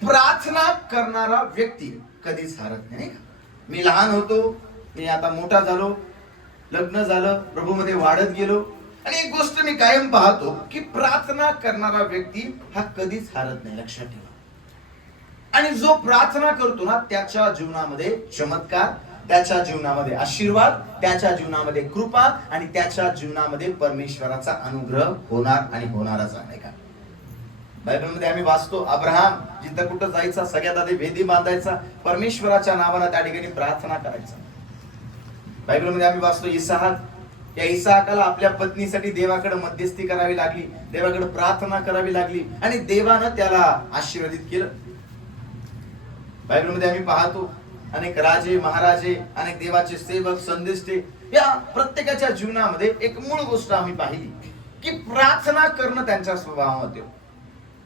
प्रार्थना करणारा व्यक्ती कधीच हारत नाही का? मी लहान होतो, मी आता मोठा झालो, लग्न झालं, प्रभूमध्ये वाढत गेलो, आणि एक गोष्ट मी कायम पाहतो की प्रार्थना करणारा व्यक्ती हा कधीच हारत नाही, लक्षात ठेवा. आणि जो प्रार्थना करतो ना, त्याच्या जीवनामध्ये चमत्कार, त्याच्या जीवनामध्ये आशीर्वाद, त्याच्या जीवनामध्ये कृपा, आणि त्याच्या जीवनामध्ये परमेश्वराचा अनुग्रह होणार आणि होणारच आहे का? बायबलमध्ये आम्ही वाचतो, अब्राहम जिथं कुठं जायचा सगळ्यात आधी वेदी बांधायचा, परमेश्वराच्या नावानं त्या ठिकाणी प्रार्थना करायचा. बायबलमध्ये आम्ही वाचतो इसाहाक, या इसाहाकाला आपल्या पत्नीसाठी देवाकडे मध्यस्थी करावी लागली, देवाकडे प्रार्थना करावी लागली, आणि देवानं त्याला आशीर्वादित केलं. बायबलमध्ये आम्ही पाहतो अनेक राजे, महाराजे, अनेक देवाचे सेवक, संदेष्टे, या प्रत्येकाच्या जीवनामध्ये एक मूळ गोष्ट आम्ही पाहिली की प्रार्थना करणं त्यांच्या स्वभावामध्ये,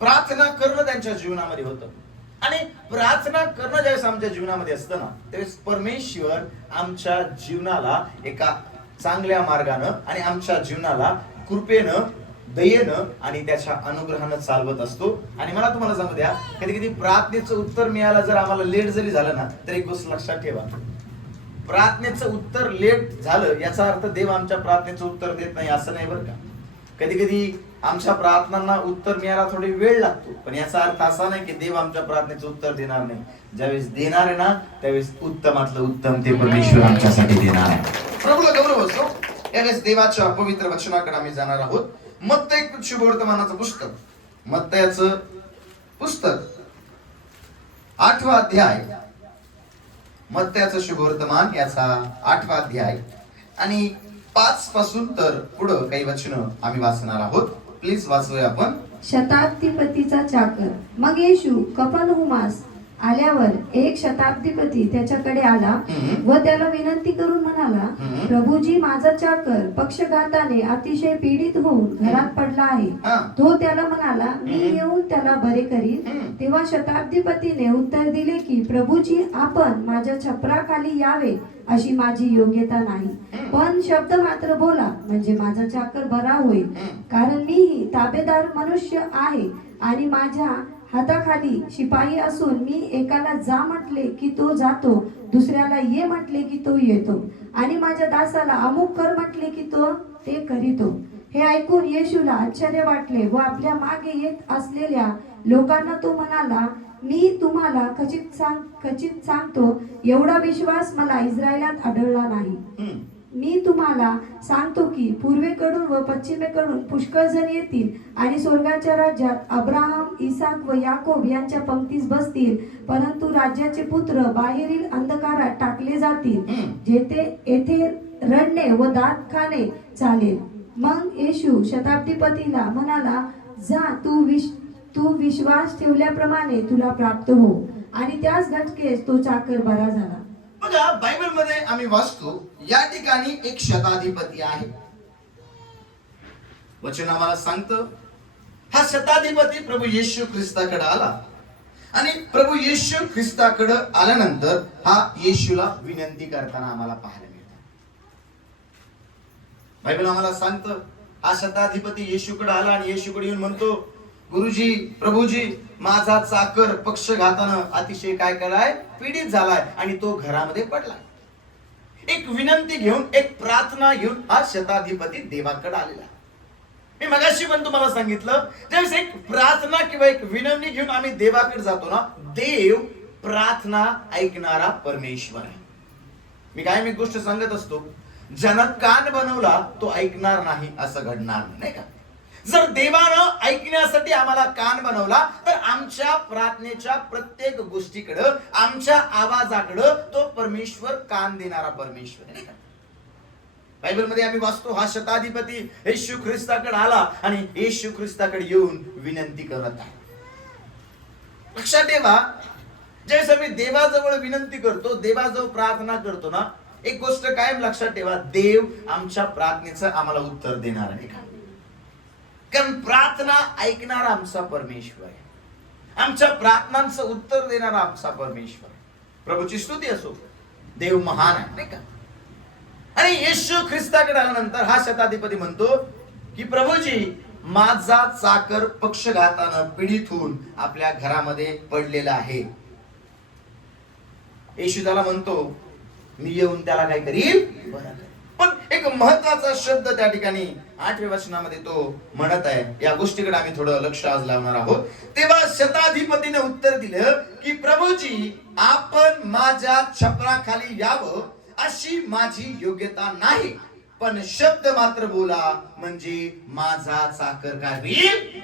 प्रार्थना करणं त्यांच्या जीवनामध्ये होतं. आणि प्रार्थना करणं ज्यावेळेस आमच्या जीवनामध्ये असतं ना, त्यावेळेस परमेश्वर आमच्या जीवनाला एका चांगल्या मार्गानं आणि आमच्या जीवनाला कृपेनं, दयेनं आणि त्याच्या अनुग्रहानं चालवत असतो. आणि मला तुम्हाला सांगू द्या, कधी कधी प्रार्थनेचं उत्तर मिळायला जर आम्हाला लेट जरी झालं ना, तर एक गोष्ट लक्षात ठेवा, प्रार्थनेचं उत्तर लेट झालं याचा अर्थ देव आमच्या प्रार्थनेचं उत्तर देत नाही असं नाही बरं का. कधी कधी आमच्या प्रार्थनांना उत्तर मिळायला थोडी वेळ लागतो, पण याचा अर्थ असा नाही की देव आमच्या प्रार्थनेचं उत्तर देणार नाही. ज्यावेळेस देणार आहे ना, त्यावेळेस उत्तमातलं उत्तम ते परमेश्वर आमच्यासाठी देणार आहे. प्रभूला गौरव असो. यावेळेस देवाच्या पवित्र वचनाकडे आम्ही जाणार आहोत. मत्तय शुभवर्तमानाचं पुस्तक, मत्तयाचं पुस्तक 8वा अध्याय, मत्तयाचं शुभवर्तमान याचा 8वा अध्याय आणि 5 पासून तर पुढं काही वचनं आम्ही वाचणार आहोत. प्लीज वाचूया आपण. शताब्दीपतीचा चाकर. मग येशू कफरनहूमास आल्यावर एक शताब्दीपती त्याच्याकडे आला व त्याला विनंती करून म्हणाला, प्रभूजी, माझा चाकर पक्षघाताने अतिशय पीडित होऊन घरात पडला आहे. तो त्याला म्हणाला, मी येऊन त्याला बरे करीन. तेव्हा शताब्दीपतीने उत्तर दिले की, प्रभूजी, आपण माझ्या छपराखाली यावे अशी माझी योग्यता नाही, पण शब्द मात्र बोला म्हणजे माझा चाकर बरा होईल. कारण मीही ताबेदार मनुष्य आहे आणि माझ्या हाताखाली शिपाई असून मी एकाला जा म्हटले की तो जातो, दुसऱ्याला ये म्हटले की तो येतो, आणि माझ्या दासाला अमुक कर म्हटले की तो ते करीतो. हे ऐकून येशूला आश्चर्य वाटले व आपल्या मागे येत असलेल्या लोकांना तो म्हणाला, मी तुम्हाला खचित सांगतो, एवढा विश्वास मला इस्रायलात आढळला नाही. मी तुम्हाला सांगतो की पूर्वेकडून व पश्चिमेकडून पुष्कळ जण येतील आणि स्वर्गाच्या राज्यात अब्राहम, इसाक व याकोब यांच्या पंक्तीस बसतील, परंतु राज्याचे पुत्र बाहेरील अंधकारात टाकले जातील, जेथे येथे रडणे व दात खाणे चालेल. मग येशू शताब्दीपतीला म्हणाला, जा, तू विश्वास ठेवल्याप्रमाणे तुला प्राप्त हो. आणि त्याच घटकेस तो चाकर बरा झाला. बघा, बायबल मध्ये आम्ही वाचतो, या ठिकाणी एक शताधिपती आहे. वचन आम्हाला सांगतं, हा शताधिपती प्रभू येशू ख्रिस्ताकडे आला, आणि प्रभू येशू ख्रिस्ताकडे आल्यानंतर हा येशूला विनंती करताना आम्हाला पाहायला मिळतं. बायबल आम्हाला सांगतं, हा शताधिपती येशूकडे आला आणि येशूकडे येऊन म्हणतो, गुरुजी, प्रभूजी, माझा चाकर पक्षघातानं अतिशय काय कराय पीडित झालाय आणि तो घरामध्ये पडलाय. एक विनंती घेऊन, एक प्रार्थना घेऊन हा शताधिपती देवाकडे आलेला. मी मगाशी पण तुम्हाला सांगितलं, ज्यावेळेस एक प्रार्थना किंवा एक विनंती घेऊन आम्ही देवाकडे जातो ना, देव प्रार्थना ऐकणारा परमेश्वर आहे. मी काय एक गोष्ट सांगत असतो, ज्यानं कान बनवला तो ऐकणार नाही असं घडणार नाही का. जर देवानं ऐकण्यासाठी आम्हाला कान बनवला, तर आमच्या प्रार्थनेच्या प्रत्येक गोष्टीकडं, आमच्या आवाजाकडं तो परमेश्वर कान देणारा परमेश्वर आहे. बायबल मध्ये आम्ही वाचतो, हा शताधिपती येशू ख्रिस्ताकडे आला आणि येशू ख्रिस्ताकडे येऊन विनंती करत आहे. लक्षात ठेवा, ज्यावेळेस आम्ही देवाजवळ विनंती करतो, देवाजवळ प्रार्थना करतो ना, एक गोष्ट कायम लक्षात ठेवा, देव आमच्या प्रार्थनेचं आम्हाला उत्तर देणार आहे का. कारण प्रार्थना ऐकणारा आमचा परमेश्वर आहे, आमच्या प्रार्थनांचं उत्तर देणारा आमचा परमेश्वर आहे. प्रभूची स्तुती असो, देव महान आहे नाही का. आणि येशू ख्रिस्ताकडे आल्यानंतर हा शताधिपती म्हणतो की, प्रभूजी, माझा चाकर पक्षघातानं पीडित होऊन आपल्या घरामध्ये पडलेला आहे. येशू त्याला म्हणतो, मी येऊन त्याला काय करील, बरं करेल. पण एक महत्वाचा शब्द त्या ठिकाणी 8व्या वचनामध्ये तो म्हणत आहे. या गोष्टीकडे आम्ही थोडं लक्ष आज लावणार आहोत. तेव्हा शताधिपतीने उत्तर दिलं की प्रभूजी, आपण माझ्या छपराखाली यावं अशी माझी योग्यता नाही, पण शब्द मात्र बोला म्हणजे माझा चाकर काय होईल.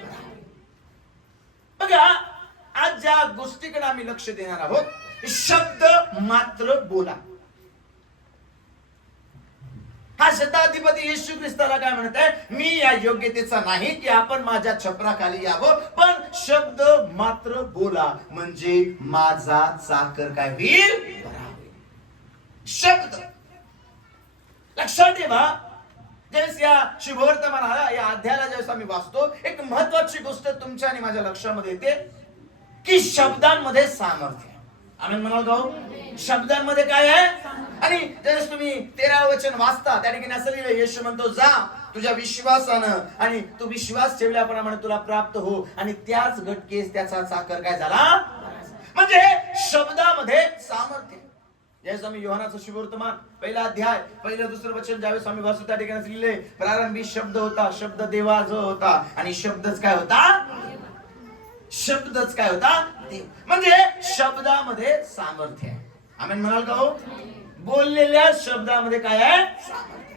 बघा, आज ज्या गोष्टीकडे आम्ही लक्ष देणार आहोत, शब्द मात्र बोला. हा शताधिपती येशू ख्रिस्ताला काय म्हणत आहे, मी या योग्यतेचा नाही की आपण माझ्या छपराखाली यावं, पण शब्द मात्र बोला म्हणजे माझा चाकर काय होईल. शब्द लक्षात ठेवा. ज्यावेळेस या शुभवर्तमानाला, या अध्यायाला ज्यावेळेस आम्ही वाचतो, एक महत्वाची गोष्ट तुमच्या आणि माझ्या लक्षामध्ये येते की शब्दांमध्ये सामर्थ्य. आम्ही म्हणाल भाऊ, शब्दांमध्ये काय आहे. आणि ज्यावेळेस तुम्ही 13 वचन वाचता, त्या ठिकाणी असं लिहिलं, येशू म्हणतो, जा तुझ्या विश्वासानं आणि तू विश्वास ठेवल्याप्रमाणे तुला प्राप्त हो, आणि त्याच घटकेस त्याचा चाकर काय झाला. म्हणजे शब्दामध्ये सामर्थ्य. ज्यावेळेस आम्ही योहानाचं शुभवर्तमान 1 अध्याय 1-2 वचन ज्यावेळेस आम्ही वाचतो, त्या ठिकाणी लिहिले, प्रारंभी शब्द होता, शब्द देवाजवळ होता, आणि शब्दच काय होता. शब्दच काय होता, देव. म्हणजे शब्दामध्ये सामर्थ्य आहे. आम्ही म्हणाल का हो, बोललेल्या शब्दामध्ये काय आहे, सामर्थ्य.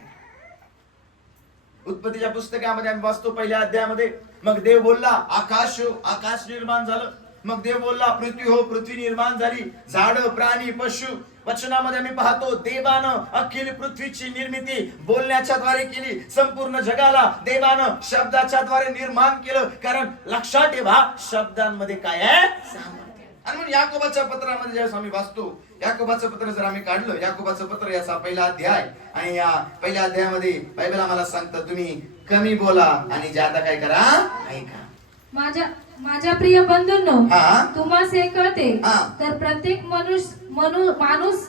उत्पत्तीच्या पुस्तकामध्ये आम्ही वाचतो 1 अध्यायामध्ये, मग देव बोलला आकाश हो, आकाश निर्माण झालं. मग देव बोलला पृथ्वी हो, पृथ्वी निर्माण झाली. झाड, प्राणी, पशु. वचनामध्ये आम्ही पाहतो, देवानं अखिल पृथ्वीची निर्मिती बोलण्याच्या द्वारे केली. संपूर्ण जगाला देवानं शब्दाच्या द्वारे निर्माण केलं. कारण लक्षात ठेवा, शब्दांमध्ये काय आहे, सामर्थ्य. आणि म्हणून याकोबाच्या पत्रामध्ये ज्यावेळेस आम्ही वाचतो, याकोबाचं पत्र जर आम्ही काढलं, याकोबाचं पत्र याचा 1 अध्याय, आणि या 1 अध्यायामध्ये बायबल आम्हाला सांगतं, तुम्ही कमी बोला आणि ज्यादा काय करा, ऐका. माझ्या प्रिय बंधूंनो, हा. तुम्हास हे कळते हा. तर प्रत्येक माणूस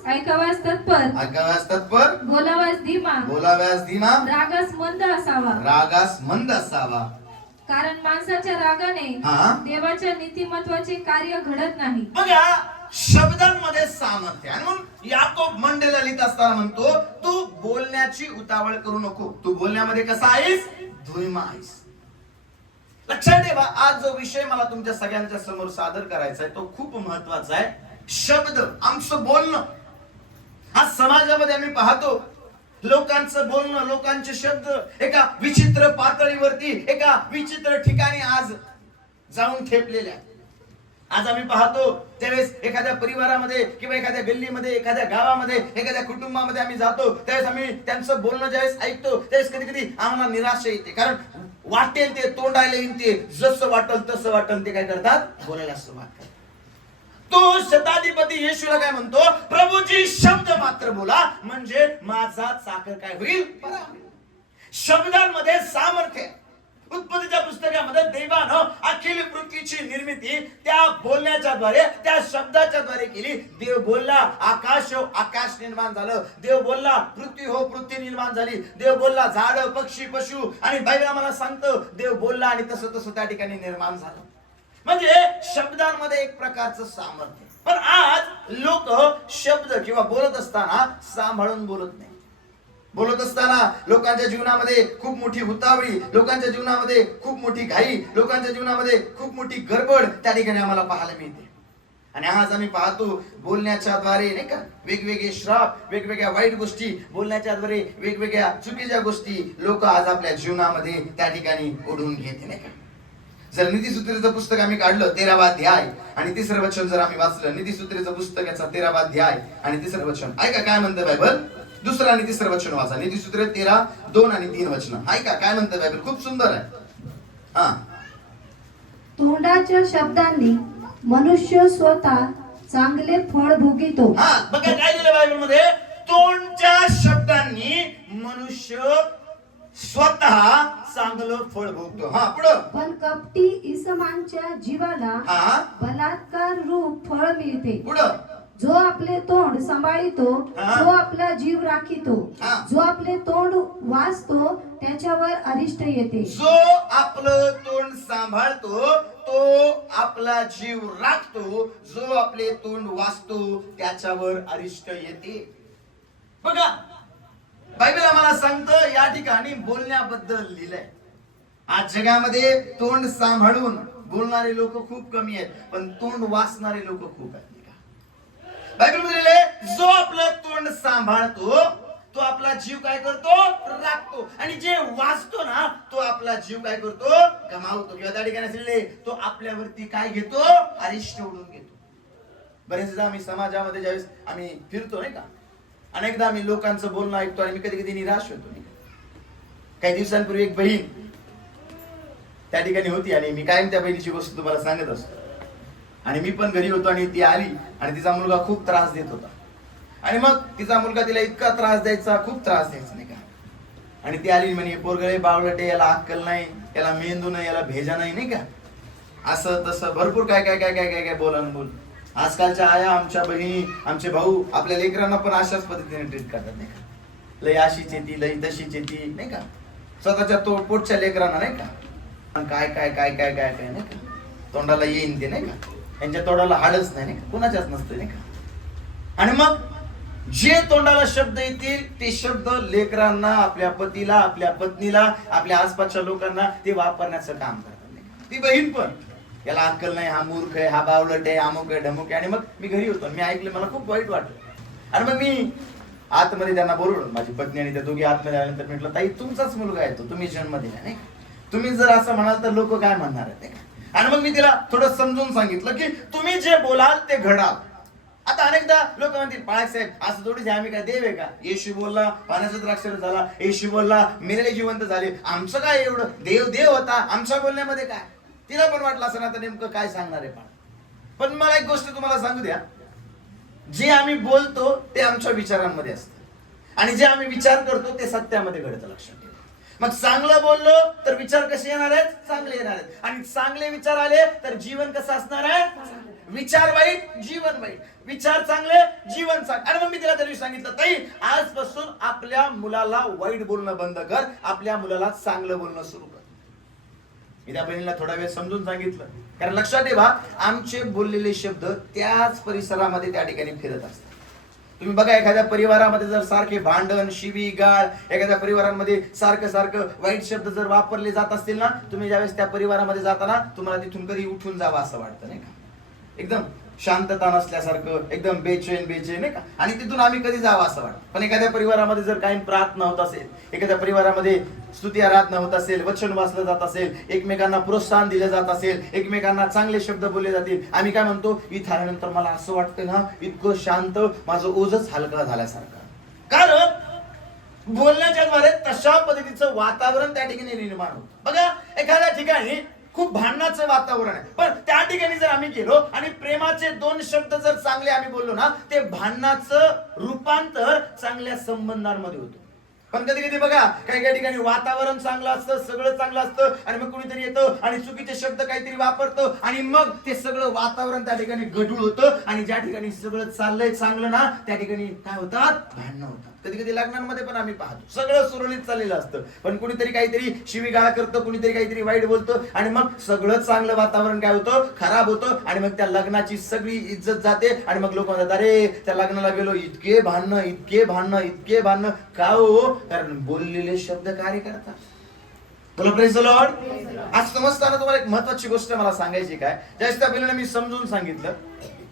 ऐकाव्यास तत्पर, बोलाव्यास धीमा, रागास मंद असावा. कारण माणसाच्या रागाने देवाच्या नीतिमत्वाचे कार्य घडत नाही. बघा, शब्दांमध्ये सामर्थ्य. आणि म्हणून याकोब मंडेला लिहित असताना म्हणतो, तू बोलण्याची उतावळ करू नको. तू बोलण्यामध्ये कसा आहेस, धुईमा आहेस. लक्षात ठेवा, आज जो विषय मला तुमच्या सगळ्यांच्या समोर सादर करायचा आहे तो खूप महत्वाचा आहे. शब्द, आमचं बोलणं. आज समाजामध्ये आम्ही पाहतो, लोकांचं बोलणं, लोकांचे शब्द एका विचित्र पातळीवरती, एका विचित्र ठिकाणी आज जाऊन ठेपलेले आहेत. आज आम्ही पाहतो, त्यावेळेस एखाद्या परिवारामध्ये किंवा एखाद्या गल्लीमध्ये, एखाद्या गावामध्ये, एखाद्या कुटुंबामध्ये आम्ही जातो, त्यावेळेस आम्ही त्यांचं बोलणं ज्यावेळेस ऐकतो, त्यावेळेस कधी कधी आम्हाला निराशा येते. कारण वाटेल ते तोंडायला येईल ते, जसं वाटल तसं वाटल ते काय करतात, बोलायला सुरुवात करतात. तो शताधिपती येशूला काय म्हणतो, प्रभूजी शब्द मात्र बोला म्हणजे माझा चाकर काय होईल. शब्दांमध्ये सामर्थ्य. उत्पत्तीच्या पुस्तकामध्ये देवानं अखिल पृथ्वीची निर्मिती त्या बोलण्याच्या द्वारे, त्या शब्दाच्या द्वारे केली. देव बोलला आकाश हो, आकाश निर्माण झालं. देव बोलला पृथ्वी हो, पृथ्वी निर्माण झाली. देव बोलला झाड, पक्षी, पशु. आणि बायबल आम्हाला सांगतं, देव बोलला आणि तसं तसं त्या ठिकाणी निर्माण झालं. म्हणजे शब्दांमध्ये एक प्रकारचं सामर्थ्य. पण आज लोक शब्द किंवा बोलत असताना सांभाळून बोलत नाही. बोलत असताना लोकांच्या जीवनामध्ये खूप मोठी उतावळी, लोकांच्या जीवनामध्ये खूप मोठी घाई, लोकांच्या जीवनामध्ये खूप मोठी गडबड त्या ठिकाणी आम्हाला पाहायला मिळते. आणि आज आम्ही पाहतो, बोलण्याच्या द्वारे नाही का, वेगवेगळे श्राप, वेगवेगळ्या वाईट गोष्टी, बोलण्याच्या द्वारे वेगवेगळ्या चुकीच्या गोष्टी लोक आज आपल्या जीवनामध्ये त्या ठिकाणी ओढून घेते नाही का. जर नीतिसूत्रेचं पुस्तक आम्ही काढलं 13वा अध्याय आणि 3रं वचन जर आम्ही वाचलं, नीतिसूत्रेचं पुस्तक याचा 13वा अध्याय आणि 3रं वचन ऐका काय म्हणतं बायबल. 2रं आणि 3रं वचन वाचा. नीतिसूत्रे 13, 2 आणि 3 वचन ऐका काय म्हणतं बायबल. खूप सुंदर आहे. तोंडाच्या शब्दांनी मनुष्य स्वतः चांगले फळ भोगितो. बघा काय दिलं बायबल मध्ये, तोंडच्या शब्दांनी मनुष्य स्वतः चांगलं फळ भोगतो. पुढं, पण कपटी इसमांच्या जीवाला बलात्कार रूप फळ मिळते. पुढं, जो आपले तोंड सांभाळितो हा. तो आपला जीव राखितो. हा. जो आपले तोंड वाचतो त्याच्यावर अरिष्ट येते. जो आपलं तोंड सांभाळतो तो आपला जीव राखतो. जो आपले तोंड वाचतो त्याच्यावर अरिष्ट येते. बघा, बायबल आम्हाला सांगतं या ठिकाणी बोलण्याबद्दल लिहिलंय. आज जगामध्ये तोंड सांभाळून बोलणारे लोक खूप कमी आहेत, पण तोंड वाचणारे लोक खूप आहेत. बायबल मध्ये लिहिलंय, जो आपलं तोंड सांभाळतो तो आपला जीव काय करतो, राखतो. आणि जे वाचतो ना तो आपला जीव काय करतो, गमावतो. किंवा त्या ठिकाणी लिहिलंय, तो आपल्यावरती काय घेतो, अरिष्ट ओढून घेतो. बरेचदा आम्ही समाजामध्ये ज्यावेळेस आम्ही फिरतो नाही का, अनेकदा आम्ही लोकांचं बोलणं ऐकतो आणि मी कधी कधी निराश होतो. नाही काही दिवसांपूर्वी एक बहीण त्या ठिकाणी होती आणि मी कायम त्या बहिणीची गोष्ट तुम्हाला सांगत असतो. आणि मी पण घरी होतो आणि ती आली आणि तिचा मुलगा खूप त्रास देत होता. आणि मग तिचा मुलगा तिला इतका त्रास द्यायचा, खूप त्रास द्यायचा नाही का. आणि ती आली म्हणे, पोरगळे बावळटे, याला अक्कल नाही, याला मेंदू नाही, याला भेजा नाही, नाही का. असं तसं भरपूर काय काय काय काय काय काय बोल. आजकालच्या आया, आमच्या बहिणी, आमचे भाऊ आपल्या लेकरांना पण अशाच पद्धतीने ट्रीट करतात नाही का. लय अशीच येते, लय तशीच येते नाही का. स्वतःच्या पोटच्या लेकरांना नाही का, काय काय काय काय काय काय नाही का, तोंडाला येईन ते नाही का. त्यांच्या तोंडाला हाडच नाही का, कुणाच्याच नसतं नाही का. आणि मग जे तोंडाला शब्द येतील ते शब्द लेकरांना, आपल्या पतीला, आपल्या पत्नीला, आपल्या आसपासच्या लोकांना ते वापरण्याचं काम करतात नाही का. ती बहीण पण, याला अक्कल नाही, हा मूर्ख आहे, हा बावलट आहे, अमुक आहे, ढमुक आहे. आणि मग मी घरी होतो, मी ऐकलं, मला खूप वाईट वाटलं. आणि मग मी आतमध्ये त्यांना बोलवलं, माझी पत्नी आणि त्या दोघी आतमध्ये आल्यानंतर म्हटलं, ताई तुमचाच मुलगा आहे तो, तुम्ही जन्म दिला नाही का. तुम्ही जर असं म्हणाल तर लोक काय म्हणणार आहेत. आणि मग मी तिला थोडं समजून सांगितलं की तुम्ही जे बोलाल ते घडाल. आता अनेकदा लोक म्हणतील, बाळासाहेब असं थोडीच आम्ही काय देव आहे का. येशू बोलला पाण्याचा द्राक्षार झाला, येशू बोलला मेलेले जिवंत झाले, आमचं काय एवढं, देव देव होता, आमच्या बोलण्यामध्ये काय. तिला पण वाटलं असं ना, तर नेमकं काय सांगणार आहे. पण मला एक गोष्ट तुम्हाला सांगू द्या, जे आम्ही बोलतो ते आमच्या विचारांमध्ये असतं आणि जे आम्ही विचार करतो ते सत्यामध्ये घडतं. लक्षात ठेवा. मग चांगलं बोललो तर विचार कसे येणार आहेत, चांगले येणार आहेत. आणि चांगले विचार आले तर जीवन कसं असणार आहे, विचार वाईट जीवन वाईट, विचार चांगले जीवन चांगले. आणि मग मी तिला त्या दिवशी सांगितलं, ताई आजपासून आपल्या मुलाला वाईट बोलणं बंद कर, आपल्या मुलाला चांगलं बोलणं सुरू कर. मी त्या बहिणीला थोडा वेळ समजून सांगितलं, कारण लक्षात ठेवा आमचे बोललेले शब्द त्याच परिसरामध्ये त्या ठिकाणी फिरत असतात. तुम्ही बघा, एखाद्या परिवारामध्ये जर सारखे भांडण, शिवी गाळ, एखाद्या परिवारांमध्ये सारखं सारखं वाईट शब्द जर वापरले जात असतील ना, तुम्ही ज्यावेळेस त्या परिवारामध्ये जाताना तुम्हाला तिथून कधी उठून जावं असं वाटतं नाही का. एकदम शांतता नसल्यासारखं, एकदम बेचैन बेचैन नाही का. आणि तिथून आम्ही कधी जावं असं वाटतं. पण एखाद्या परिवारामध्ये जर काही प्रार्थना होत असेल, एखाद्या परिवारामध्ये स्तुती आराधना होत असेल, वचन वाचलं जात असेल, एकमेकांना प्रोत्साहन दिलं जात असेल, एकमेकांना चांगले शब्द बोलले जातील, आम्ही काय म्हणतो, इथं आल्यानंतर मला असं वाटतं ना, इतकं शांत, माझं ओझच हलका झाल्यासारखं. कारण बोलण्याच्या द्वारे तशा पद्धतीचं वातावरण त्या ठिकाणी निर्माण होतं. बघा, एखाद्या ठिकाणी खूप भांडणाचं वातावरण आहे, पण त्या ठिकाणी जर आम्ही गेलो आणि प्रेमाचे दोन शब्द जर चांगले आम्ही बोललो ना, ते भांडणाचं रूपांतर चांगल्या संबंधांमध्ये होतं. पण कधी कधी बघा, काही काही ठिकाणी वातावरण चांगलं असतं, सगळं चांगलं असतं, आणि मग कुणीतरी येतं आणि चुकीचे शब्द काहीतरी वापरतं आणि मग ते सगळं वातावरण त्या ठिकाणी गढूळ होतं. आणि ज्या ठिकाणी सगळं चाललंय चांगलं ना, त्या ठिकाणी काय होतात, भांडणं होतात. कधी कधी लग्नांमध्ये पण आम्ही पाहतो सगळं सुरळीत चाललेलं असतं, पण कुणीतरी काहीतरी शिवीगाळ करतं, कुणीतरी काहीतरी वाईट बोलतं, आणि मग सगळं चांगलं वातावरण काय होतं, खराब होतं. आणि मग त्या लग्नाची सगळी इज्जत जाते. आणि मग लोक म्हणतात, अरे त्या लग्नाला गेलो, इतके भांडणं, इतके भांडणं, इतके भांडणं. का हो, कारण बोललेले शब्द कार्य करतात. तुला प्रेज द लॉर्ड. आज समजताना तुम्हाला एक महत्वाची गोष्ट मला सांगायची काय, ज्यावेळेस त्या बहिणीला मी समजून सांगितलं,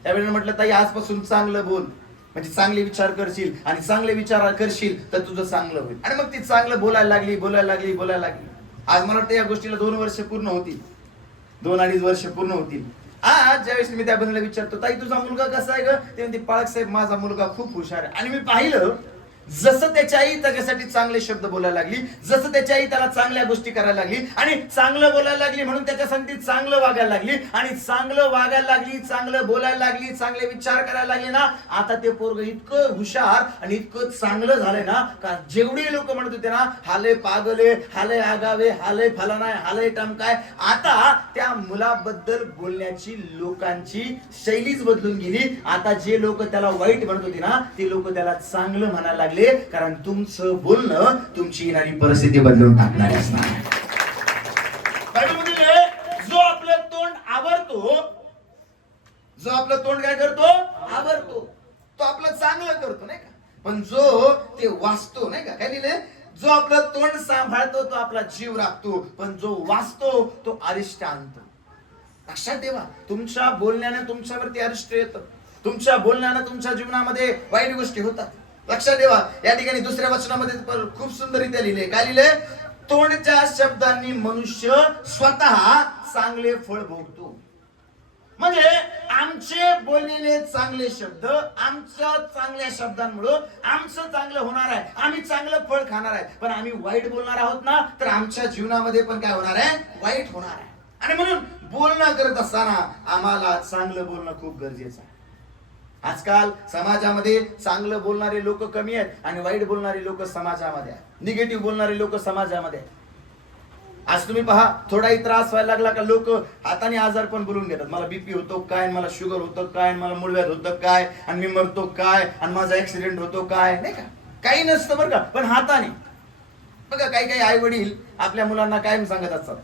त्यावेळेला म्हटलं, ताई आजपासून चांगलं बोल, म्हणजे चांगले विचार करशील आणि चांगले विचार करशील तर तुझं चांगलं होईल. आणि मग ती चांगलं बोलायला लागली, बोलायला लागली, बोलायला लागली. आज मला वाटतं या गोष्टीला 2 वर्ष पूर्ण होतील, 2-2.5 वर्ष पूर्ण होतील. आज ज्यावेळेस मी त्या बहिणीला विचारतो, ताई तुझा मुलगा कसा आहे ग, ते म्हणते, पाळक साहेब माझा मुलगा खूप हुशार आहे. आणि मी पाहिलं जसं त्याची आई त्याच्यासाठी चांगले शब्द बोलायला लागली, जसं त्याची आई त्याला चांगल्या गोष्टी करायला लागली आणि चांगलं बोलायला लागली म्हणून त्याच्यासाठी चांगलं वागायला लागली आणि चांगलं वागायला लागली, चांगलं बोलायला लागली, चांगले विचार करायला लागले ना, आता ते पोरग इतकं हुशार आणि इतकं चांगलं झालंय ना, का जेवढे लोक म्हणत होते ना हाले पागले, हाले आगावे, हाले फलानाय, हाले टमकाय, आता त्या मुलाबद्दल बोलण्याची लोकांची शैलीच बदलून गेली. आता जे लोक त्याला वाईट म्हणत होते ना, ते लोक त्याला चांगलं म्हणायला लागले, कारण तुमचं बोलणं तुमची येणारी परिस्थिती बदलून टाकणार असणार. जो आपलं तोंड आवरतो, जो आपलं तोंड काय करतो, आवरतो, तो आपलं चांगलं करतो नाही का, पण जो ते वाचतो नाही का, काय लिहिलंय, जो आपलं तोंड सांभाळतो तो आपला जीव राखतो, पण जो वाचतो तो अरिष्ट आणतो. लक्षात ठेवा, तुमच्या बोलण्याने तुमच्यावरती अरिष्ट येतं, तुमच्या बोलण्याने तुमच्या जीवनामध्ये वाईट गोष्टी होतात. लक्षात ठेवा, या ठिकाणी दुसऱ्या वचनामध्ये खूप सुंदररित्या लिहिले, काय लिहिले, तोंडच्या शब्दांनी मनुष्य स्वतः चांगले फळ भोगतो. म्हणजे आमचे बोललेले चांगले शब्द, आमच्या चांगल्या शब्दांमुळे आमचं चांगलं होणार आहे, आम्ही चांगलं फळ खाणार आहे. पण आम्ही वाईट बोलणार आहोत ना, तर आमच्या जीवनामध्ये पण काय होणार आहे, वाईट होणार आहे. आणि म्हणून बोलणं करत असताना आम्हाला चांगलं बोलणं खूप गरजेचं आहे. आजकाल समाजामध्ये चांगलं बोलणारे लोक कमी आहेत आणि वाईट बोलणारे लोक समाजामध्ये आहेत, निगेटिव्ह बोलणारे लोक समाजामध्ये आहेत. आज तुम्ही पहा, थोडाही त्रास व्हायला लागला का लोक हाताने आजार पण बोलून घेतात, मला बीपी होतो काय, मला शुगर होतं काय, मला मूळव्याध होतं काय, आणि मी मरतो काय, आणि माझा ऍक्सिडेंट होतो काय, नाही का, काही नसतं बरं का, पण हाताने बघा. काही काही आई वडील आपल्या मुलांना कायम सांगत असतात,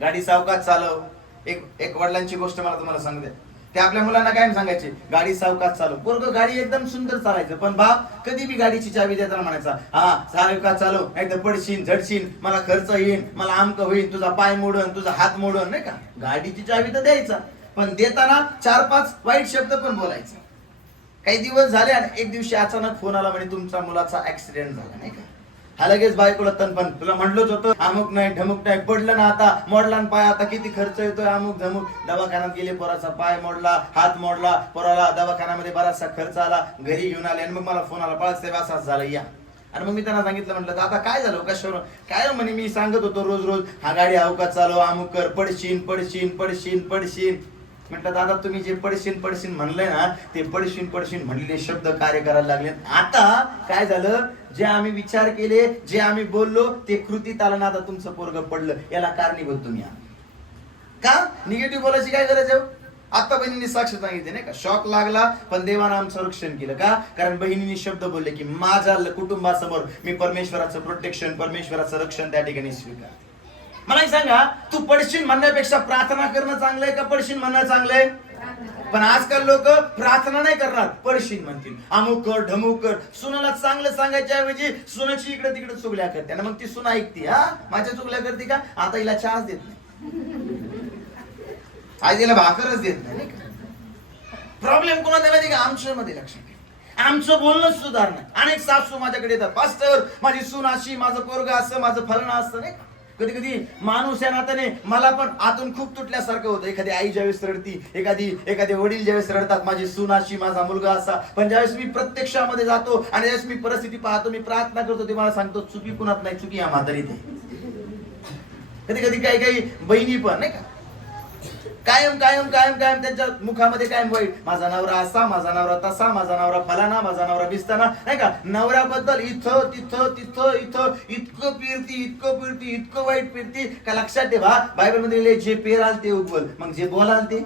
गाडी सावकाश चालव. एक वडिलांची गोष्ट मला तुम्हाला सांगते, ते आपल्या मुलांना काय सांगायचे, गाडी सावकाश चालव. पोरग गाडी एकदम सुंदर चालायचं, पण बाप कधी बी गाडीची चावी देताना म्हणायचा, हा सावकाश चालव, नाही तर पडशीन, झडशीन, मला खर्च येईल, मला आमक होईल, तुझा पाय मोडन, तुझा हात मोडन, नाही का. गाडीची चावी तर द्यायचा, पण देताना 4-5 वाईट शब्द पण बोलायचा. काही दिवस झाले आणि एक दिवशी अचानक फोन आला, म्हणे तुमच्या मुलाचा ऍक्सिडेंट झाला, नाही का. हा लगेच बायकोला तनपण, तुला म्हणलोच होतं, अमुक नाही ढमुक नाही, पडलं ना आता, मोडला ना पाय, आता किती खर्च येतोय, अमुक धमुक, दवाखान्यात गेले, पोराचा पाय मोडला, हात मोडला, पोराला दवाखान्यामध्ये बराचसा खर्च आला, घरी घेऊन आले आणि मग मला फोन आला, पळसाहेब असाच झालं या. आणि मग मी त्यांना सांगितलं, म्हटलं आता काय झालं, कशावर काय, म्हणे मी सांगत होतो रोज रोज हा गाडी अवकाश चालव, अमुक कर, पडशीन पडशीन पडशीन पडशीन. म्हटलं दादा तुम्ही जे पडशीन पडशीन म्हणलंय ना, ते पडशीन पडशीन म्हणलेले शब्द कार्य करायला लागले. आता काय झालं, जे आम्ही विचार केले, जे आम्ही बोललो ते कृतीत आलं ना, आता तुमचं पोरग पडलं, याला कारणीभूत तुम्ही का. निगेटिव्ह बोलायची काय गरज आहे. आता बहिणीने साक्ष सांगितले नाही का, शॉक लागला पण देवानं आमचं रक्षण केलं का, कारण बहिणीने शब्द बोलले की माझ्या कुटुंबासमोर मी परमेश्वराचं प्रोटेक्शन, परमेश्वराचं रक्षण त्या ठिकाणी स्वीकार. मला एक सांगा, तू पडशील म्हणण्यापेक्षा प्रार्थना करणं चांगलंय का पडशील म्हणणं चांगलंय. पण आजकाल लोक प्रार्थना नाही करणार, पडशील म्हणतील, अमुक कर ढमुक कर. सुनाला चांगलं सांगायच्या ऐवजी सुनाची इकडे तिकडे चुगल्या करते, मग ती सुना ऐकते, हा माझ्या चुगल्या करते का, आता हिला चहाच देत नाही, आई तिला भाकरच देत नाही. प्रॉब्लेम कोणाचा माहिती का, आमच्या मध्ये. लक्षात आमचं बोलणं सुधार नाही. अनेक सासू माझ्याकडे येतात, पास्टर माझी सून अशी, माझं पोरग असं, माझं फलना असतं, नाही का. कधी कधी माणूस या नात्याने मला पण आतून खूप तुटल्यासारखं होतं. एखादी आई ज्यावेळेस रडती, एखादे वडील ज्यावेळेस रडतात, माझी सून अशी, माझा मुलगा असा. पण ज्यावेळेस मी प्रत्यक्षामध्ये जातो आणि ज्यावेळेस मी परिस्थिती पाहतो, मी प्रार्थना करतो, ते मला सांगतो चुकी कुणात नाही, चुकी या म्हातारीत आहे. कधी कधी काही बहिणी पण नाही का, कायम कायम कायम कायम त्यांच्या मुखामध्ये कायम वाईट, माझा नवरा असा, माझा नवरा तसा, माझा नवरा फलाना, माझा नवरा बिस्ताना, नाही का. नवऱ्याबद्दल इथं तिथं तिथं इथं इतकं फिरती, इतकं फिरती, इतकं वाईट फिरती का. लक्षात ठेवा, बायबल मध्ये जे पेराल ते उगवल, मग जे बोलाल ते.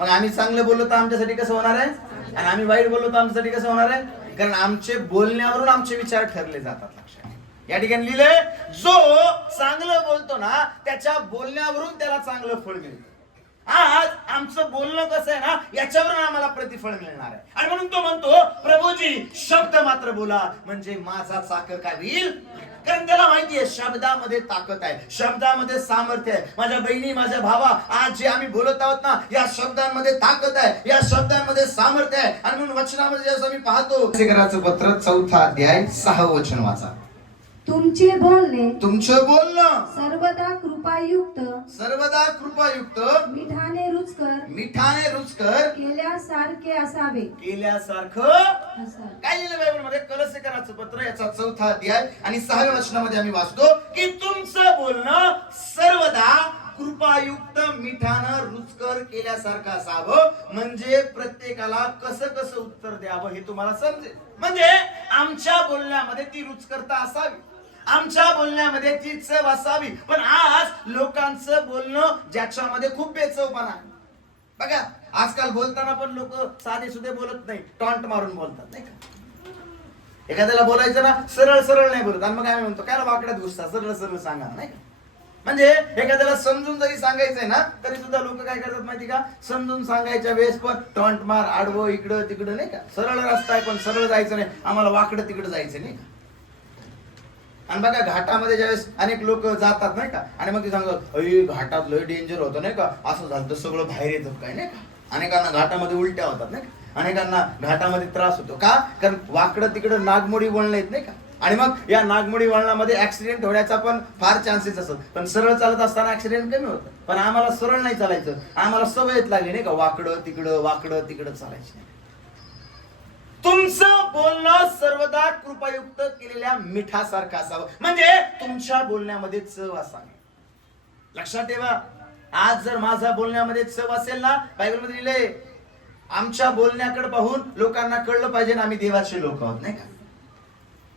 मग आम्ही चांगलं बोललो तर आमच्यासाठी कसं होणार आहे, आणि आम्ही वाईट बोललो तर आमच्यासाठी कसं होणार आहे, कारण आमचे बोलण्यावरून आमचे विचार ठरले जातात. लक्षात या ठिकाणी लिहिले, जो चांगलं बोलतो ना त्याच्या बोलण्यावरून त्याला चांगलं फळ मिळतं. आज आमचं बोलणं कसं आहे ना, याच्यावरून आम्हाला प्रतिफळ मिळणार आहे. आणि म्हणून तो म्हणतो, प्रभूजी शब्द मात्र बोला म्हणजे माझा चाकर काय होईल, कारण त्याला माहिती आहे शब्दामध्ये ताकद आहे, शब्दामध्ये सामर्थ्य आहे. माझ्या बहिणी, माझ्या भावा, आज जे आम्ही बोलत आहोत ना, या शब्दांमध्ये ताकद आहे, या शब्दांमध्ये सामर्थ्य आहे. आणि म्हणून वचनामध्ये जसं मी पाहतो, सेकराचं पत्र 4 अध्याय 6 वचन वाचा. तुमचे बोलणे, तुमचं बोलणं सर्वदा कृपायुक्त, सर्वदा कृपायुक्त, मिठाने रुचकर मिठाने रुचकर केल्या केल्यासारखे असावे. केल्यासारखं असावे. काय लिहिलं बायबलमध्ये? कलसीकराचं पत्र याचा 4था अध्याय आणि 6व्या वचनामध्ये आम्ही वाचतो की तुमचं बोलणं सर्वदा कृपायुक्त मिठानं रुचकर केल्यासारखं असावं, म्हणजे प्रत्येकाला कसं कसं उत्तर द्यावं हे तुम्हाला समजेल. म्हणजे आमच्या बोलण्यामध्ये ती रुचकरता असावी, आमच्या बोलण्यामध्ये ती चव असावी. पण आज लोकांचं बोलणं ज्याच्यामध्ये खूप बेचवपणा आहे. बघा आजकाल बोलताना पण लोक साधे सुधे बोलत नाही, टॉन्ट मारून बोलतात नाही का. एखाद्याला बोलायचं ना सरळ सरळ नाही बोलत, आणि मग आम्ही म्हणतो काय वाकड्यात घुसता, सरळ सरळ सांगा नाही का. म्हणजे एखाद्याला समजून जरी सांगायचंय ना तरी सुद्धा लोक काय करतात माहिती का, समजून सांगायच्या वेळेस पण टॉन्ट मार, आडवं इकडं तिकडं नाही का. सरळ रस्ता आहे पण सरळ जायचं नाही, आम्हाला वाकडं तिकडं जायचं नाही का. आणि बघा घाटामध्ये ज्यावेळेस अनेक लोक जातात नाही का, आणि मग ते सांगतात अय घाटात लय डेंजर होतं नाही का, असं झालं तर सगळं बाहेर येतं काय नाही का. अनेकांना घाटामध्ये उलट्या होतात नाही का, अनेकांना घाटामध्ये त्रास होतो का, कारण वाकडं तिकडं नागमोडी वळण येत नाही का. आणि मग या नागमोडी वळणामध्ये ऍक्सिडेंट होण्याचा पण फार चान्सेस असतात. पण सरळ चालत असताना ऍक्सिडेंट कमी होतं. पण आम्हाला सरळ नाही चालायचं, आम्हाला सवयच लागली नाही का वाकडं तिकडं चालायची. तुमचं बोलणं सर्वदा कृपायुक्त केलेल्या मिठासारखं असावं, म्हणजे तुमच्या बोलण्यामध्ये चव असावी. लक्षात ठेवा, आज जर माझ्या बोलण्यामध्ये चव असेल ना, बायबलमध्ये लिहिलंय आमच्या बोलण्याकडे पाहून लोकांना कळलं पाहिजे ना आम्ही देवाचे लोक आहोत नाही का.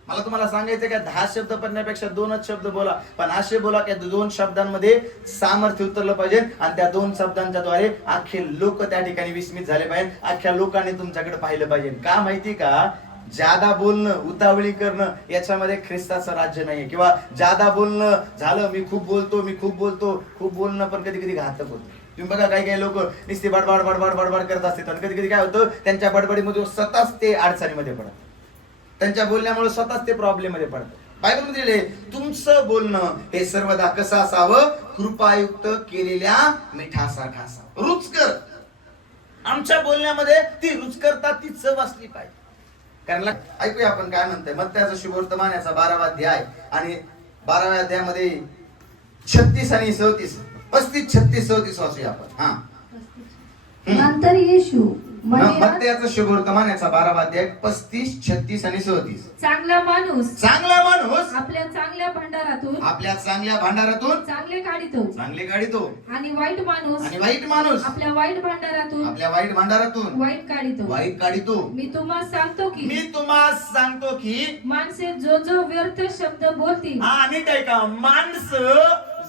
मला तुम्हाला सांगायचं का 10 शब्द पडण्यापेक्षा 2च शब्द बोला, पण असे बोला की 2 शब्दांमध्ये सामर्थ्य उतरलं पाहिजे, आणि त्या 2 शब्दांच्या द्वारे अख्खे लोक त्या ठिकाणी विस्मित झाले पाहिजे, अख्ख्या लोकांनी तुमच्याकडे पाहिलं पाहिजे. का माहिती का, जादा बोलणं, उतावळी करणं याच्यामध्ये ख्रिस्ताचं राज्य नाहीये. किंवा जादा बोलणं झालं, मी खूप बोलतो, खूप बोलणं पण कधी कधी घातक होतं. तुम्ही बघा काही लोक नुसते बडबड करत असतात, आणि कधी कधी काय होतं त्यांच्या बडबडीमध्ये स्वतःच ते अडचणीमध्ये पडतात, त्यांच्या बोलण्यामुळे स्वतःच ते प्रॉब्लेम मध्ये पडतात. बायबलमध्ये लिहिले तुमचं बोलणं हे सर्वदा कसं असावं, कृपायुक्त केलेल्या मिठासारखं असावं, रुचकर. आमच्या बोलण्यामध्ये ती रुचकरता, ती चव असली पाहिजे. कारण ऐकूया आपण काय म्हणतंय मत्त्याचं शुभवर्तमान याचा 12वा अध्याय आणि 12व्या अध्यायामध्ये 36 आणि 37, 35, 36, 37 वाचूया आपण. हा, नंतर येशू मत्त्याचं शुभवर्तमान याचा 12वा अध्याय 35, 36 आणि 37. चांगला माणूस आपल्या चांगल्या भांडारातून चांगले काढितो, आणि वाईट माणूस आपल्या वाईट भांडारातून वाईट काढितो. मी तुम्हाला सांगतो की माणसे जो व्यर्थ शब्द बोलतील, नीट ऐका, माणसं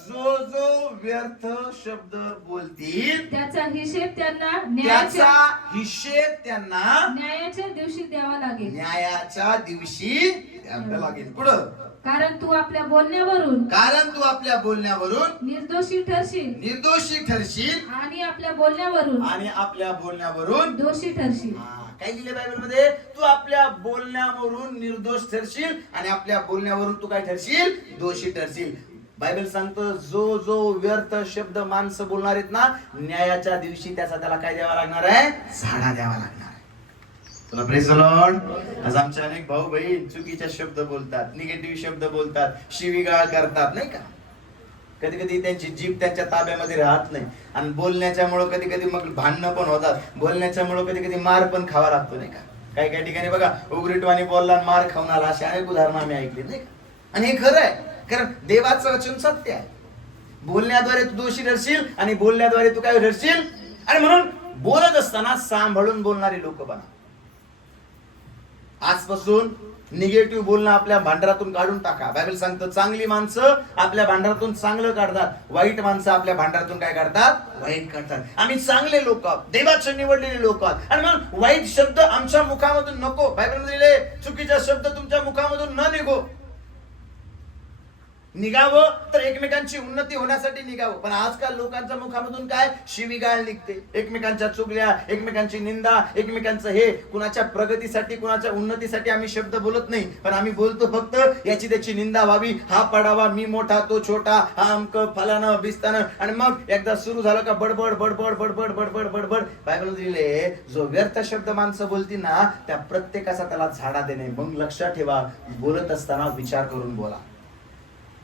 जो व्यर्थ शब्द बोलतील त्याचा हिशेब त्यांना न्यायाच्या दिवशी द्यावा लागेल. पुढं, कारण तू आपल्या बोलण्यावरून निर्दोषी ठरशील आणि आपल्या बोलण्यावरून दोषी ठरशील. काय दिले बायबल मध्ये, तू आपल्या बोलण्यावरून निर्दोष ठरशील आणि आपल्या बोलण्यावरून तू काय ठरशील, दोषी ठरशील. बायबल सांगतो जो व्यर्थ शब्द माणसं बोलणार आहेत ना, न्यायाच्या दिवशी त्याला काय द्यावा लागणार आहे, झाडा द्यावा लागणार आहे. तुला प्रेज द लॉर्ड. आज आमचे अनेक भाऊ बहीण चुकीचे शब्द बोलतात, निगेटिव्ह शब्द बोलतात, शिवीगाळ करतात नाही का. कधी कधी त्यांची जीभ त्यांच्या ताब्यामध्ये राहत नाही, आणि बोलण्याच्यामुळं कधी कधी मग भांडणं पण होतात, बोलण्याच्यामुळं कधी कधी मार पण खावा लागतो नाही का. काही ठिकाणी बघा उघडीटवाणी बोलला मार खाऊन आला, अशी अनेक उदाहरणं आम्ही ऐकली नाही का. आणि हे खरं आहे, कारण देवाचं वचन सत्य आहे. बोलण्याद्वारे तू दोषी ठरशील आणि बोलण्याद्वारे तू काय ठरशील. आणि म्हणून बोलत असताना सांभाळून बोलणारे लोक बना. आजपासून निगेटिव्ह बोलणं आपल्या भांडारातून काढून टाका. बायबल सांगतं चांगली माणसं आपल्या भांडारातून चांगलं काढतात, वाईट माणसं आपल्या भांडारातून काय काढतात, वाईट काढतात. आम्ही चांगले लोक आहोत, देवाचे निवडलेले लोक आहोत, आणि मग वाईट शब्द आमच्या मुखामधून नको. बायबल मध्ये चुकीचा शब्द तुमच्या मुखामधून न निघो. निघावं तर एकमेकांची उन्नती होण्यासाठी निघावं. पण आजकाल लोकांच्या मुखामधून काय शिवीगाळ निघते, एकमेकांच्या चुगल्या, एकमेकांची निंदा, एकमेकांचं हे. कुणाच्या प्रगतीसाठी, कुणाच्या उन्नतीसाठी आम्ही शब्द बोलत नाही, पण आम्ही बोलतो फक्त याची त्याची निंदा व्हावी, हा पडावा, मी मोठा तो छोटा, हा अमक फलानं बिस्तानं. आणि मग एकदा सुरू झालं का बडबड बडबड बडबड बडबड बडबड. बायबल दिले जो व्यर्थ शब्द माणसं बोलतील ना, त्या प्रत्येकाचा त्याला झाडा देणे. मग लक्षात ठेवा, बोलत असताना विचार करून बोला.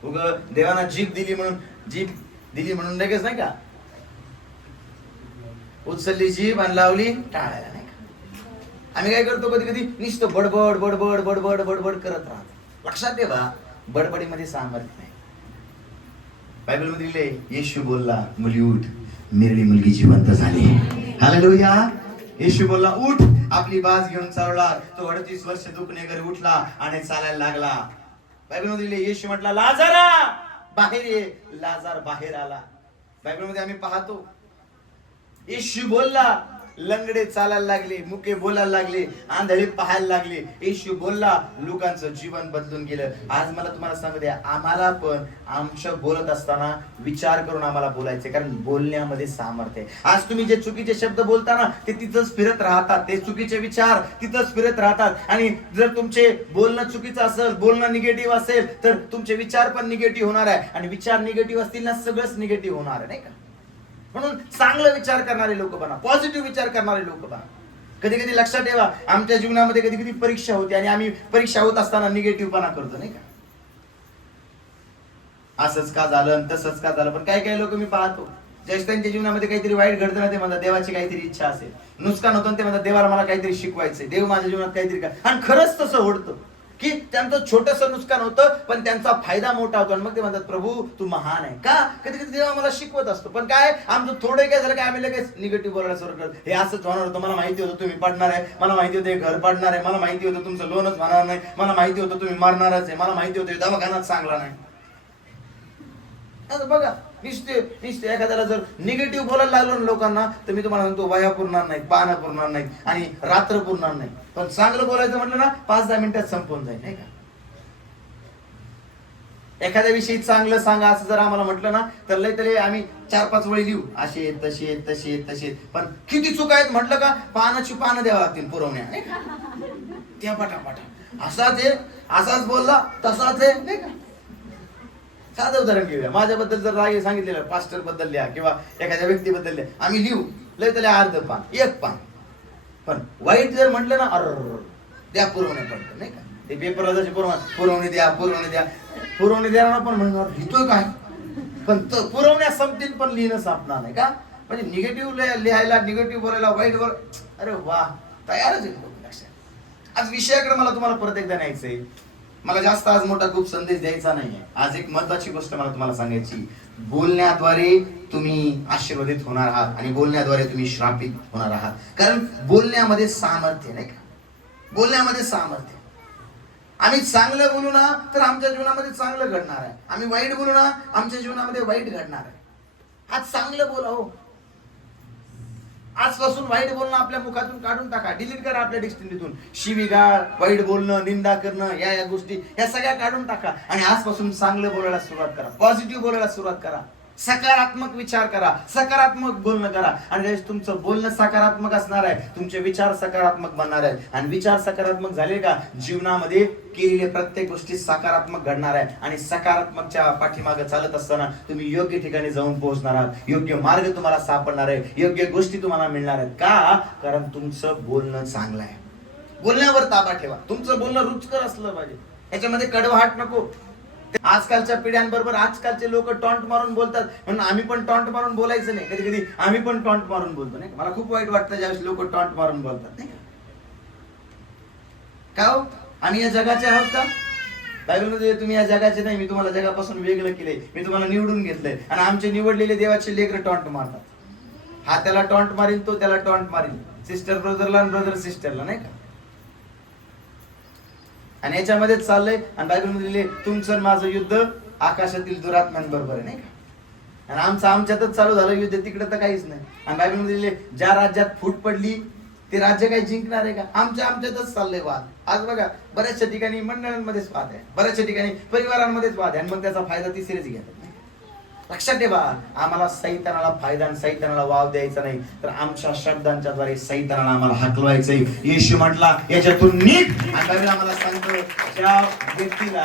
देवाना जीभ दिली म्हणून लगेच नाही का उचलली जीभ आणि लावली टाळायला, नाही का? आम्ही काय करतो कधी कधी नुसतं बडबड बडबड बडबड बडबड करत राहतो. लक्षात ठेवा, बडबडीमध्ये सामर्थ्य नाही. बायबल मध्ये लिहिले, येशू बोलला, मुली उठ, मेरडी मुलगी जिवंत झाली. हालेलुया. येशू बोलला उठ, आपली बाज घेऊन चालला. तो 38 वर्ष दुखणे घरी उठला आणि चालायला लागला. बायबल मध्ये लिहिले, येशू म्हटला, लाजारा बाहेर ये. लाजार बाहेर आला. बायबल मध्ये आम्ही पाहतो, येशू बोलला, लंगडे चालायला लागले, मुके बोलायला लागले, आंधळे पाहायला लागले. येशू बोलला, लोकांचं जीवन बदलून गेलं. आज मला तुम्हाला सांगू द्या, आम्हाला पण आमच्या बोलत असताना विचार करून आम्हाला बोलायचे, कारण बोलण्यामध्ये सामर्थ्य आहे. आज तुम्ही जे चुकीचे शब्द बोलताना ते तिथंच फिरत राहतात, ते चुकीचे विचार तिथंच फिरत राहतात. आणि जर तुमचे बोलणं चुकीचं असेल, बोलणं निगेटिव्ह असेल, तर तुमचे विचार पण निगेटिव्ह होणार आहे. आणि विचार निगेटिव्ह असतील ना, सगळंच निगेटिव्ह होणार आहे, नाही का? म्हणून चांगला विचार करणारे लोक बना, पॉझिटिव्ह विचार करणारे लोक बना. कधी कधी लक्षात ठेवा, आमच्या जीवनामध्ये कधी कधी परीक्षा होते आणि आम्ही परीक्षा होत असताना निगेटिव्हपणा करतो, नाही का? असंच का झालं, तसंच का झालं. पण काही काही लोक मी पाहतो, ज्यावेळेस त्यांच्या जीवनामध्ये काहीतरी वाईट घडतं ना, ते म्हणतात देवाची काहीतरी इच्छा असेल. नुकसान होतं ते म्हणतात देवाला मला काहीतरी शिकवायचंय, देव माझ्या जीवनात काहीतरी का. आणि खरंच तसं घडतं की त्यांचं छोटस नुकसान होतं पण त्यांचा फायदा मोठा होतो. आणि मग ते म्हणतात प्रभू तू महान आहे का. कधी कधी देव आम्हाला शिकवत असतो, पण काय आमचं थोडं काय झालं काय आम्ही लगेच निगेटिव्ह बोलायला सुरू करतो. हे असंच होणार होतं, मला माहिती होतं तुम्ही पडणार आहे, मला माहिती होतं हे घर पडणार आहे, मला माहिती होतं तुमचं लोनच होणार नाही, मला माहिती होतं तुम्ही मरणारच आहे, मला माहिती होतं दवाखानाच चांगला नाही. आता बघा, निश्चित एखाद्याला जर निगेटिव्ह बोलायला लागलो ना लोकांना, तर मी तुम्हाला म्हणतो वया पुरणार नाहीत, पानं पुरणार नाहीत आणि रात्र पुरणार नाही. पण चांगलं बोलायचं म्हटलं ना, 5-10 मिनिटात संपून जाईल, नाही का? एखाद्या विषयी चांगलं सांगा असं जर आम्हाला म्हटलं ना, तर लय तरी आम्ही 4-5 वेळी लिहू, असे आहेत, तसे आहेत, तसे आहेत, तसे आहेत. पण किती चुका आहेत म्हटलं का, पानाची पानं द्यावं लागतील पुरवण्या, नाही का? त्या पटापटा असाच आहे, असाच बोलला तसाच आहे, नाही का? साधं उदाहरण घेऊया. माझ्याबद्दल जर राग सांगितलेलं, पास्टर बद्दल लिहा किंवा एखाद्या व्यक्तीबद्दल लिहा, आम्ही लिहू लय तरी अर्ध पान, 1 पान. पण वाईट जर म्हटलं ना, अर द्या पुरवण्या पडतं, नाही का? ते पेपरला जसे पुरवणी द्या, पुरवणी द्या, पुरवणी द्यायला पण म्हणणार लिहितोय काय, पण पुरवण्या संपतील पण लिहिणं संपणार नाही का? म्हणजे निगेटिव्ह लिहायला, निगेटिव्ह बोलायला, वाईट बोल, अरे वा, तयारच आहे. आज विषयाकडे मला तुम्हाला परत एकदा न्यायचंय. मला जास्त आज मोठा खूप संदेश द्यायचा नाहीये. आज एक महत्वाची गोष्ट मला तुम्हाला सांगायची. बोलण्याद्वारे तुम्ही आशीर्वादित होणार आहात आणि बोलण्याद्वारे तुम्ही श्रापित होणार आहात. कारण बोलण्यामध्ये सामर्थ्य, नाही का? बोलण्यामध्ये सामर्थ्य. आम्ही चांगलं बोलू ना तर आमच्या जीवनामध्ये चांगलं घडणार आहे, आम्ही वाईट बोलू ना आमच्या जीवनामध्ये वाईट घडणार आहे. आज चांगलं बोला हो. आजपासून वाईट बोलणं आपल्या मुखातून काढून टाका, डिलीट करा आपल्या डिक्शनरीतून. शिवीगाळ, वाईट बोलणं, निंदा करणं, या गोष्टी या सगळ्या काढून टाका आणि आजपासून चांगलं बोलायला सुरुवात करा, पॉझिटिव्ह बोलायला सुरुवात करा, सकारात्मक विचार करा, सकारात्मक बोलणं करा. आणि ज्यावेळेस तुमचं बोलणं सकारात्मक असणार आहे, तुमचे विचार सकारात्मक बनणार आहेत. आणि विचार सकारात्मक झाले का, जीवनामध्ये केलेल्या प्रत्येक गोष्टी सकारात्मक घडणार आहे. आणि सकारात्मकच्या पाठीमागे चालत असताना तुम्ही योग्य ठिकाणी जाऊन पोहोचणार आहात, योग्य मार्ग तुम्हाला सापडणार आहे, योग्य गोष्टी तुम्हाला मिळणार आहेत. का? कारण तुमचं बोलणं चांगलं आहे. बोलण्यावर ताबा ठेवा. तुमचं बोलणं रुचकर असलं पाहिजे, याच्यामध्ये कडवहाट नको. आजकालच्या पिढ्यांबरोबर आजकालचे लोक टॉन्ट मारून बोलतात, म्हणून आम्ही पण टॉन्ट मारून बोलायचं नाही. कधी कधी आम्ही पण टॉन्ट मारून बोलतो, नाही. मला खूप वाईट वाटतं ज्यावेळेस लोक टॉन्ट मारून बोलतात, नाही का? हो, आम्ही या जगाचे आहोत का? बायबलमध्ये तुम्ही या जगाचे नाही, मी तुम्हाला जगापासून वेगळं केलंय, मी तुम्हाला निवडून घेतलंय. आणि आमचे निवडलेले देवाचे लेकरं टॉन्ट मारतात. हा त्याला टॉन्ट मारील, तो त्याला टॉन्ट मारील, सिस्टर ब्रदरला आणि ब्रदर सिस्टरला, नाही का? आणि याच्यामध्येच चाललंय. आणि बायबलमध्ये तुमचं माझं युद्ध आकाशातील दुरात्म्यांबरोबर आहे, नाही का? आणि आमच्यातच चालू झालं युद्ध, तिकडे तर काहीच नाही. आणि बायबलमध्ये ज्या राज्यात फूट पडली ते राज्य काही जिंकणार आहे का? आमच्यातच चाललंय वाद. आज बघा बऱ्याचशा ठिकाणी मंडळांमध्येच वाद आहे, बऱ्याचशा ठिकाणी परिवारांमध्येच वाद आहे, आणि मग त्याचा फायदा तिसरेच घेतात. लक्षात ठेवा, आम्हाला सैतानाला फायदा आणि सैतानाला वाव द्यायचा नाही, तर आमच्या शब्दांच्या द्वारे सैतानाला आम्हाला हकलवायचंय. येशू म्हटला याच्यातून निघ. आणि आम्हाला सांगतो, ज्या व्यक्तीला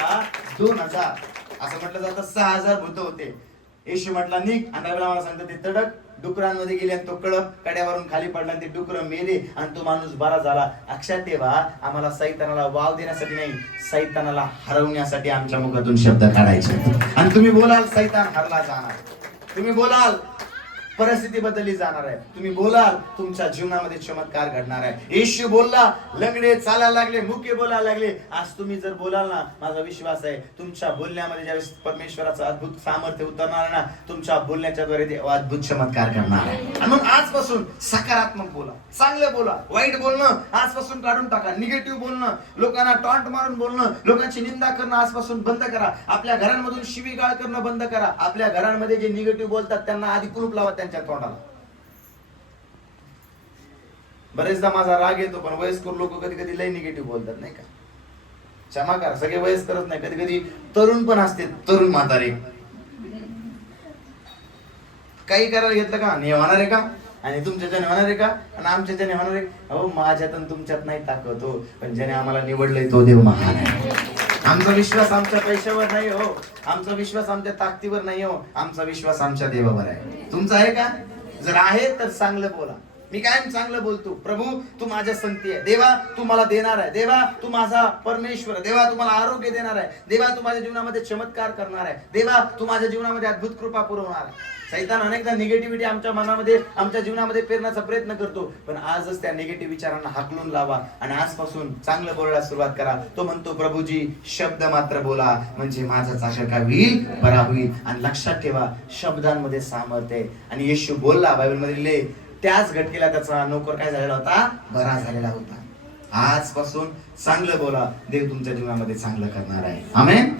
2000 असं म्हटलं जातं 6000 भूत होते, येशू म्हटला निघ. आणि आम्हाला सांगतो ते तडक डुकरांमध्ये गेले आणि तो कळप कड्यावरून खाली पडला आणि ते डुकर मेले आणि तो माणूस बरा झाला. लक्षात ठेवा, आम्हाला सैतानाला वाव देण्यासाठी नाही, सैतानाला हरवण्यासाठी आमच्या मुखातून शब्द काढायचे. आणि तुम्ही बोलाल सैतान हरला जाणार, तुम्ही बोलाल परिस्थिती बदलली जाणार आहे. तुम्ही बोलाल, तुमच्या जीवनामध्ये चमत्कार घडणार आहे. येशू बोलला, लंगडे चालायला लागले, मुके बोलायला लागले. आज तुम्ही जर बोलाल ना, माझा विश्वास आहे तुमच्या बोलण्यामध्ये ज्यावेळेस परमेश्वराचं अद्भुत सामर्थ्य उतरणार ना, तुमच्या बोलण्याच्या द्वारे ते अद्भुत चमत्कार करणार आहे. आणि म्हणून आजपासून सकारात्मक बोला, चांगलं बोला. वाईट बोलणं आजपासून काढून टाका. निगेटिव्ह बोलणं, लोकांना टॉन्ट मारून बोलणं, लोकांची निंदा करणं आजपासून बंद करा. आपल्या घरांमधून शिवीगाळ करणं बंद करा. आपल्या घरांमध्ये जे निगेटिव्ह बोलतात त्यांना आधी कुलूप लावा त्यांच्या तोंडाला. बरेचदा माझा राग येतो, पण वयस्कर लोक कधी कधी लय निगेटिव्ह बोलतात नाही का. क्षमा करा, सगळे वयस्करच नाही, कधी कधी तरुण पण असते, तरुण म्हातारे. काही करायला घेतलं का नाही होणार आहे का, आणि तुमच्याच्याने होणार आहे का, आणि आमच्याच्याने होणार आहे. हो, माझ्यात आणि तुमच्यात नाही ताकद हो, पण ज्याने आम्हाला निवडलंय तो देव महान आहे. आमचा विश्वास आमच्या पैशावर नाही हो, आमचा विश्वास आमच्या ताकदीवर नाही हो, आमचा विश्वास आमच्या देवावर आहे. तुमचा आहे का? जर आहे तर चांगलं बोला. मी कायम चांगलं बोलतो. प्रभू तू माझ्या संगती आहे. देवा तू मला देणार आहे. देवा तू माझा परमेश्वर. देवा तू मला आरोग्य देणार आहे. देवा तू माझ्या जीवनामध्ये चमत्कार करणार आहे. देवा तू माझ्या जीवनामध्ये अद्भुत कृपा पुरवणार आहे. सैतान अनेकदा निगेटिव्हिटी आमच्या मनामध्ये, आमच्या जीवनामध्ये पेरण्याचा प्रयत्न करतो, पण आजच त्या निगेटिव्ह विचारांना हाकलून लावा आणि आजपासून चांगलं बोलायला सुरुवात करा. तो म्हणतो, प्रभूजी शब्द मात्र बोला म्हणजे माझा चाकर काय होईल, बरा होईल. आणि लक्षात ठेवा, शब्दांमध्ये सामर्थ्य आहे. आणि येशू बोलला, बायबलमध्ये लिहिले, त्याच घटकेला त्याचा नोकर काय झालेला होता, बरा झालेला होता. आजपासून चांगलं बोला, देव तुमच्या जीवनामध्ये चांगलं करणार आहे. आमेन.